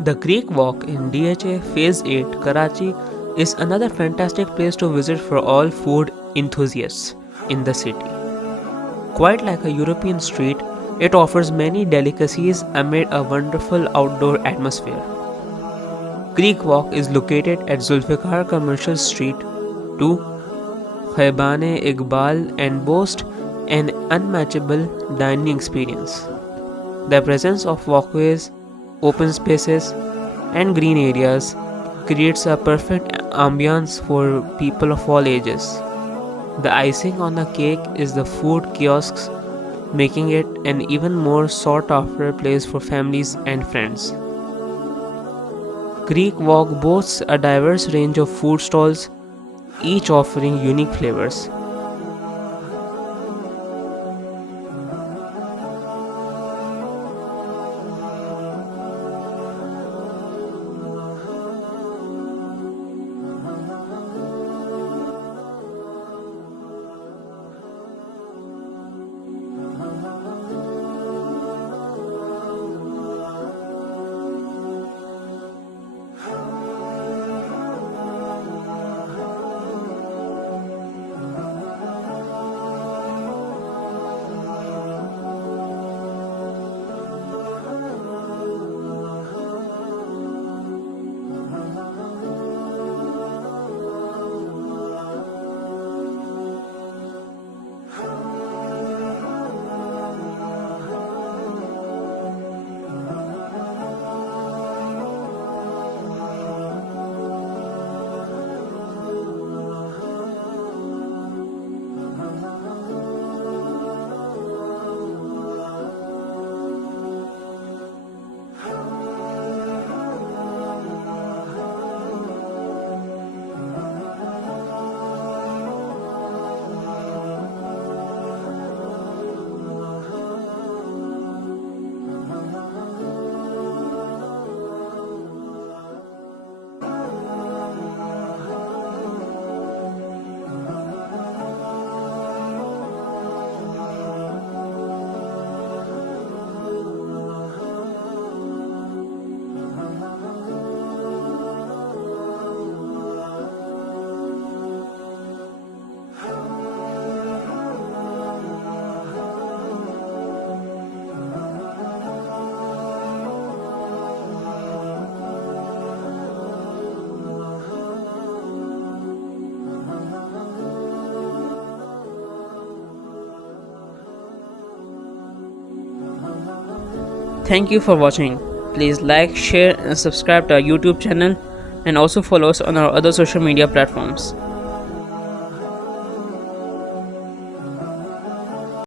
The Greek Walk in DHA Phase 8, Karachi, is another fantastic place to visit for all food enthusiasts in the city. Quite like a European street, it offers many delicacies amid a wonderful outdoor atmosphere. Greek Walk is located at Zulfikar Commercial Street 2, Khaybane Iqbal, and boasts an unmatchable dining experience. The presence of walkways, open spaces, and green areas creates a perfect ambience for people of all ages. The icing on the cake is the food kiosks, making it an even more sought after place for families and friends. Greek Walk boasts a diverse range of food stalls, each offering unique flavors. Thank you for watching. Please like, share, and subscribe to our YouTube channel, and also follow us on our other social media platforms.